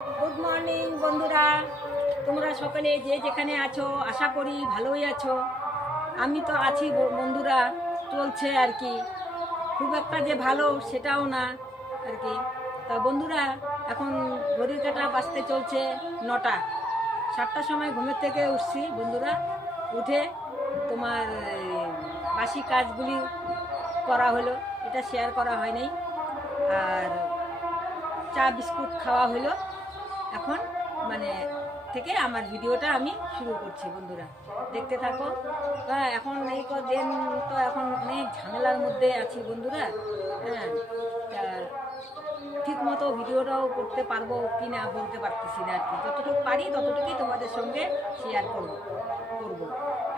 Good morning বন্ধুরা। তোমরা সকলে যে যেখানে আছো, আশা করি ভালোই আছো। আমি তো আছি বন্ধুরা, চলছে আর কি। খুব একটা যে ভালো সেটাও না আর কি। তা বন্ধুরা, এখন ঘড়ির কাটা বাঁচতে চলছে নটা। সাতটার সময় ঘুমের থেকে উঠছি, বন্ধুরা। উঠে তোমার বাসি কাজগুলি করা হলো, এটা শেয়ার করা হয় নাই আর চা, বিস্কুট খাওয়া হলো। এখন মানে থেকে আমার ভিডিওটা আমি শুরু করছি, বন্ধুরা। দেখতে থাকো। হ্যাঁ এখন এই দিন তো এখন অনেক ঝামেলার মধ্যে আছি, বন্ধুরা। হ্যাঁ ঠিক মতো ভিডিওটাও করতে পারব কি না বলতে পারতেছি না আর কি। যতটুকু পারি ততটুকুই তোমাদের সঙ্গে শেয়ার করব করব।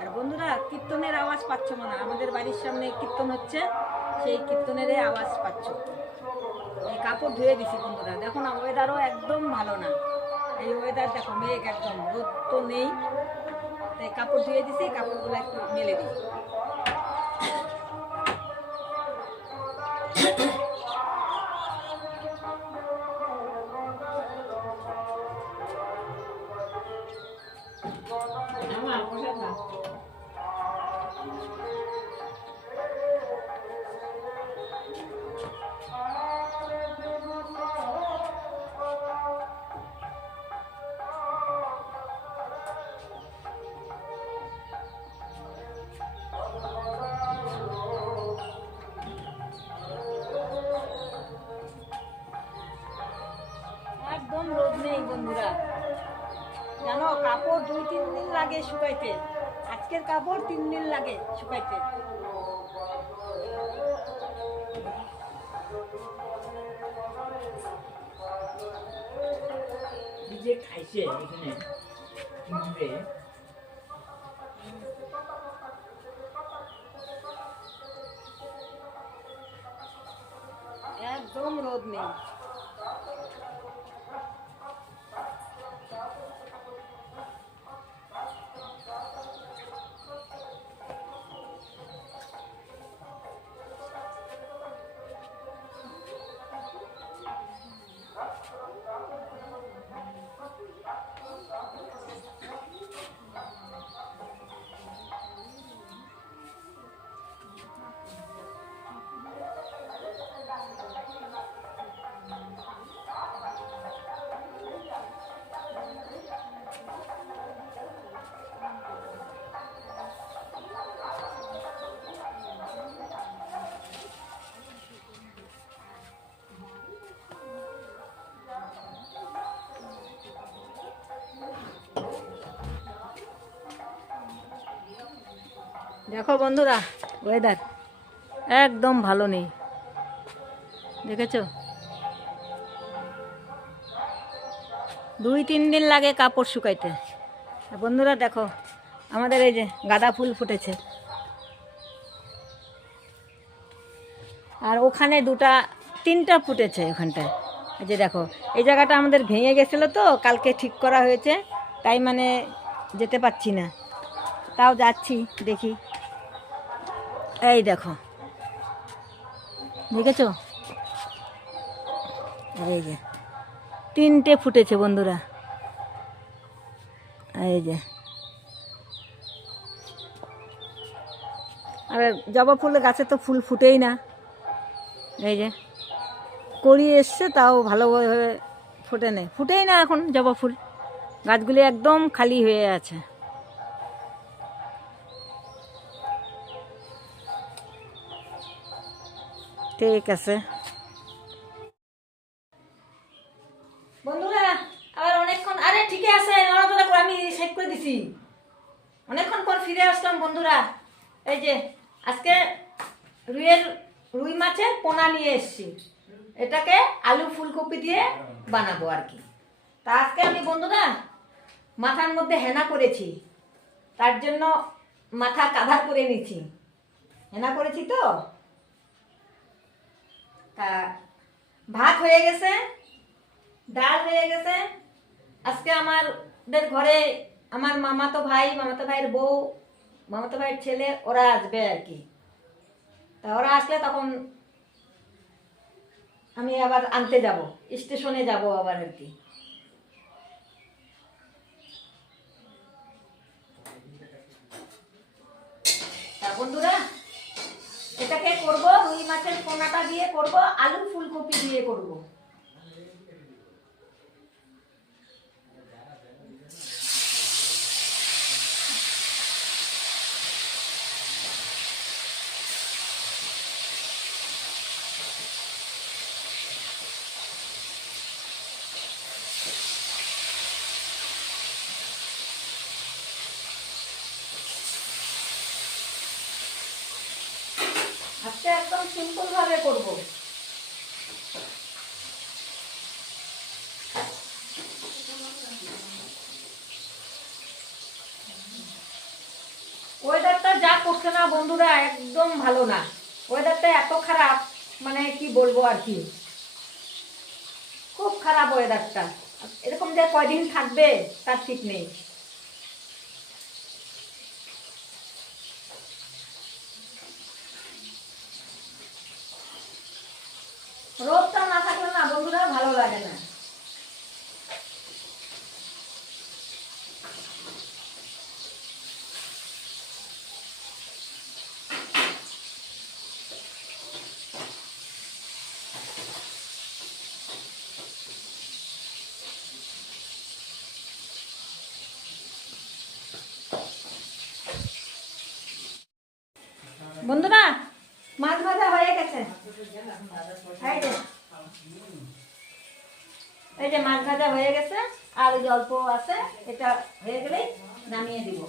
আর বন্ধুরা, কীর্তনের আওয়াজ পাচ্ছ না আমাদের বাড়ির সামনে কীর্তন হচ্ছে, সেই কীর্তনেরই আওয়াজ পাচ্ছ। কাপড় ধুয়ে দিছি বন্ধুরা। দেখো না ওয়েদারও একদম ভালো না। এই ওয়েদার দেখো, মেঘ একদম, রোদ তো নেই। তাই কাপড় ধুয়ে দিছি, কাপড়গুলো একটু মেলে দিই। বন্ধুরা। জানো কাপড় দুই তিন দিন লাগে শুকাইতে। আজকের কাপড় তিন দিন লাগে শুকাইতে। নিজে খাইছে এখানে কিনবে। একদম রোদ নেই। দেখো বন্ধুরা ওয়েদার একদম ভালো নেই। দেখেছ? দুই তিন দিন লাগে কাপড় শুকাইতে। বন্ধুরা দেখো, আমাদের এই যে গাঁদা ফুল ফুটেছে। আর ওখানে দুটা, তিনটা ফুটেছে ওখানটায়। যে দেখো, এই জায়গাটা আমাদের ভেঙে গেছিল তো, কালকে ঠিক করা হয়েছে। তাই মানে যেতে পারছি না। তাও যাচ্ছি, দেখি। এই দেখো। দেখেছ? এই যে, তিনটে ফুটেছে বন্ধুরা। এই যে। আর জবা ফুল গাছে তো ফুল ফুটেই না। এই যে করি এসছে, তাও ভালোভাবে ফুটে নেই ফুটেই না এখন জবা ফুল। গাছগুলি একদম খালি হয়ে আছে। ঠিক আছে। বন্ধুরা, আবার অনেকক্ষণ আরে ঠিকই আছে, নড়াচড়া করে, আমি সেট করে দিছি। অনেকক্ষণ পর ফিরে আসলাম বন্ধুরা। এই যে, আজকে রুইয়ের রুই মাছের পোনা নিয়ে এসেছি। এটাকে আলু ফুলকপি দিয়ে বানাবো আর কি। তা আজকে আমি বন্ধুরা মাথার মধ্যে হেনা করেছি। তার জন্য মাথা কাভার করে নিচ্ছি হেনা করেছি তো? তা ভাত হয়ে গেছে, ডাল হয়ে গেছে। আজকে আমাদের ঘরে আমার মামাতো ভাই, মামাতো ভাইয়ের বউ, মামাতো ভাইয়ের ছেলে, ওরা আসবে আর কি। তা ওরা আসলে তখন আমি আবার আনতে যাব, স্টেশনে যাব আবার আর কি। তা বন্ধুরা এটাকে করব রুই মাছের পোনাটা দিয়ে করব আলু ফুলকপি দিয়ে করব আজকে একদম সিম্পল ভাবে করব। ওয়েদারটা যা করছে না বন্ধুরা, একদম ভালো না। ওয়েদারটা এত খারাপ মানে কি বলব আর কি? খুব খারাপ ওয়েদারটা এরকম যে কয়দিন থাকবে, তার ঠিক নেই রোদটা না থাকলে না বন্ধুরা ভালো লাগে না বন্ধুরা মাছ ভাজা হয়ে গেছে এই যে এই যে মাছ ভাজা হয়ে গেছে আর অল্প আছে এটা হয়ে গেলেই নামিয়ে দিব।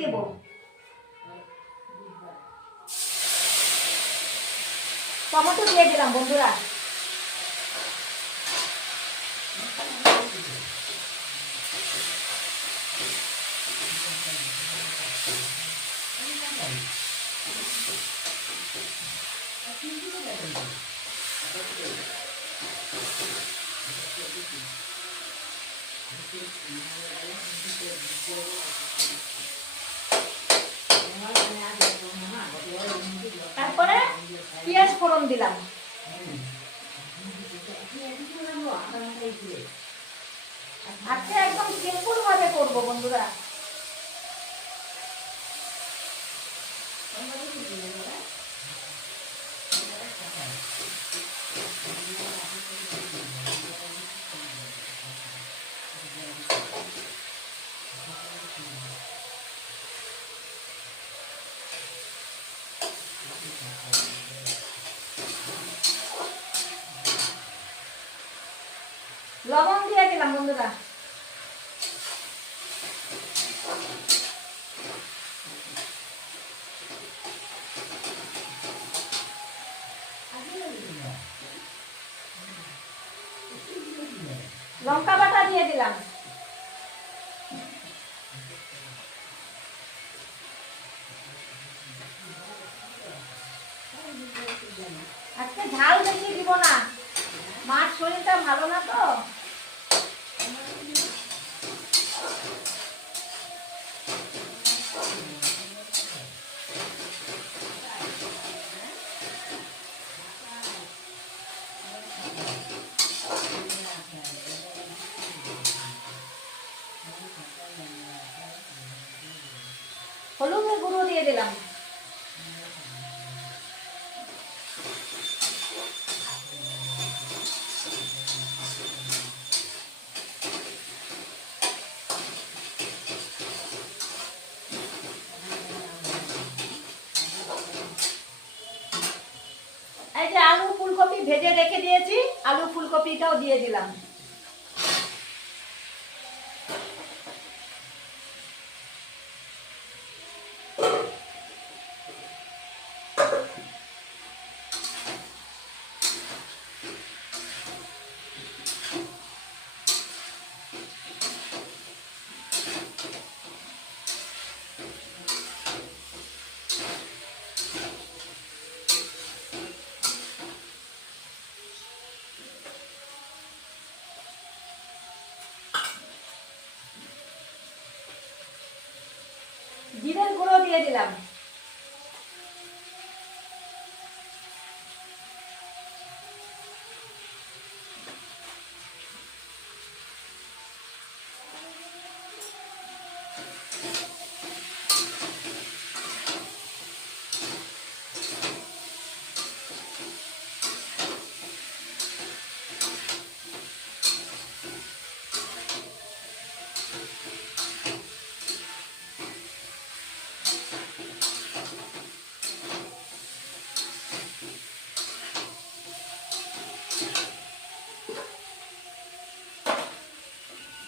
দিব টমেটো দিয়ে দিলাম বন্ধুরা তারপরে পেঁয়াজ ফোড়ন দিলাম আজকে একদম সিম্পল ভাবে করব বন্ধুরা লবণ দিয়ে দিলাম বন্ধুরা লঙ্কা বাটা দিয়ে দিলাম আজকে ঝাল বেশি দিব না মার শরীরটা ভালো না তো হলুদের গুঁড়ো দিয়ে দিলাম। এই যে আলু ফুলকপি ভেজে রেখে দিয়েছি আলু ফুলকপিটাও দিয়ে দিলাম। জিরের গুঁড়ো দিয়ে দিলাম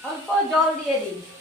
অল্প জল দিয়ে দিই।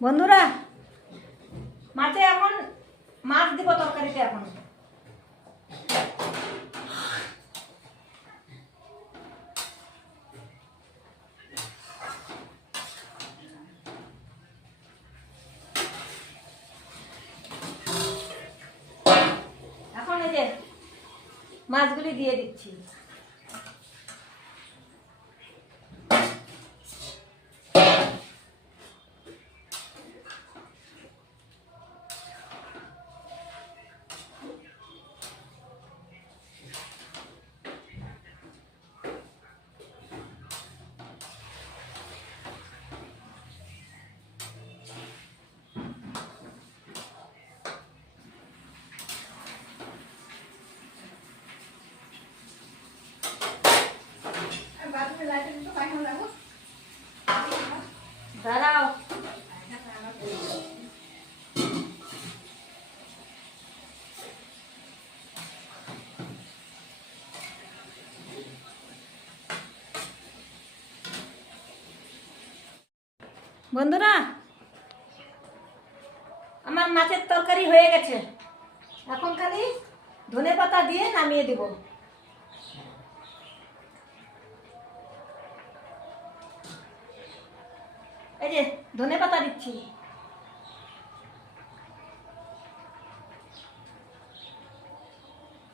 বন্ধুরা মাছে এখন মাছ দিব তরকারিতে এখন। মাছগুলি দিয়ে দিচ্ছি। দাঁড়াও। বন্ধুরা আমার মাছের তরকারি হয়ে গেছে। এখন খালি ধনে পাতা দিয়ে নামিয়ে দিব এই যে ধনে পাতা দিচ্ছি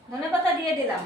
ধনে পাতা দিয়ে দিলাম।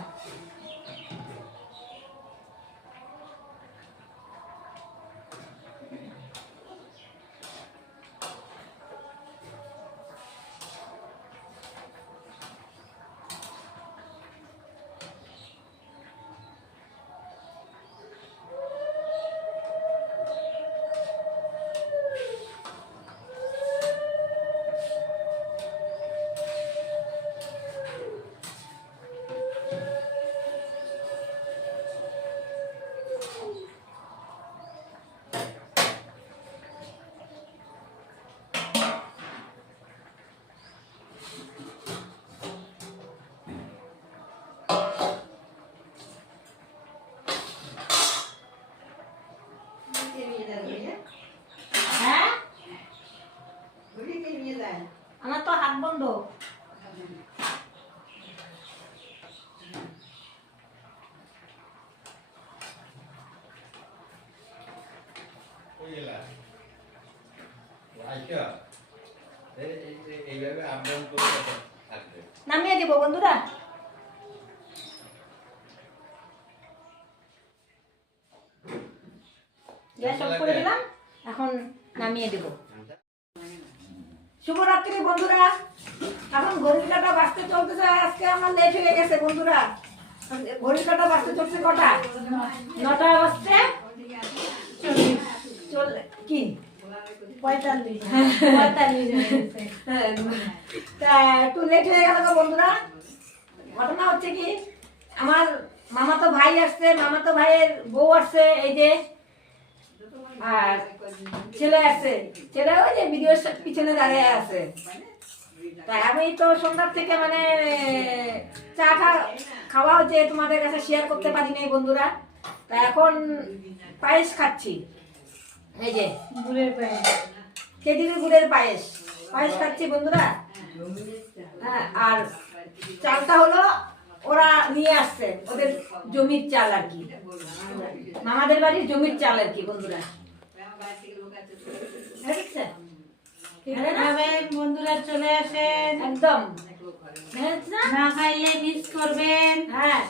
নামিয়ে দিব বন্ধুরা। গ্যাস অফ করে দিলাম এখন নামিয়ে দেব। শুভরাত্রি বন্ধুরা। এখন ঘড়ির কাটা বাঁচতে চলতেছে আজকে আমার লেট হয়ে গেছে বন্ধুরা। ঘড়ির কাটা বাঁচতে চলছে কটা? নটা বাজতে চল কি তা একটু লেট হয়ে গেল বন্ধুরা ঘটনা হচ্ছে কি আমার মামাতো ভাই আসছে মামাতো ভাইয়ের বউ আসছে এই যে আর ছেলে আছে ছেলে ওই যে ভিডিওর পিছনে দাঁড়িয়ে আছে তা আমি তো সন্ধ্যার থেকে মানে চাটা খাওয়া হচ্ছে তোমাদের কাছে শেয়ার করতে পারি নাই বন্ধুরা তা এখন পায়েস খাচ্ছি এই যে গুড়ের পায়ে খেজুরি গুড়ের পায়েস। পায়েস খাচ্ছি বন্ধুরা। হ্যাঁ আর চালটা হলো ওরা নিয়ে আসছে ওদের জমির চাল আর কি। মামাদের বাড়ির জমির চাল আর কি বন্ধুরা? হ্যাঁ? বন্ধুরা চলে আসেন। একদম। বুঝছে না? না খাইলে মিস করবেন। হ্যাঁ।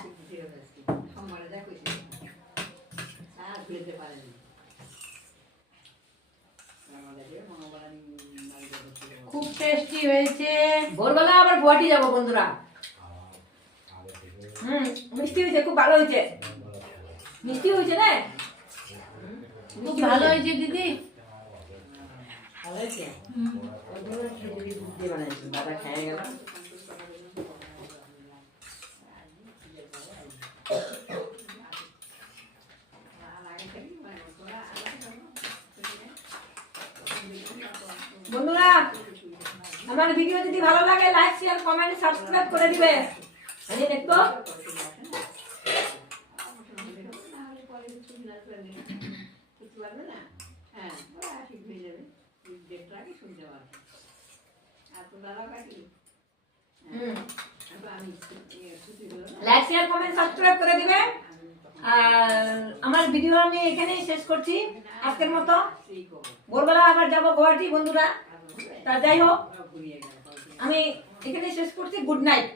খুব টেস্টি হয়েছে। ভোরবেলা আবার গুয়াহাটি যাব বন্ধুরা। হুম মিষ্টি হয়েছে খুব ভালো হয়েছে। মিষ্টি হয়েছে না? খুব ভালো হয়েছে দিদি। ভালো হয়েছে? খেয়ে গেল। বন্ধুরা আমার ভিডিও যদি ভালো লাগে লাইক শেয়ার কমেন্ট সাবস্ক্রাইব করে দিবে। আমি লাইক শেয়ার কমেন্ট সাবস্ক্রাইব করে দিবে। আর আমার ভিডিও আমি এখানেই শেষ করছি। আজকের মতো। ভোরবেলা আবার যাব গুয়াহাটি, বন্ধুরা। তা যাই হোক আমি এখানে শেষ করছি। Good night.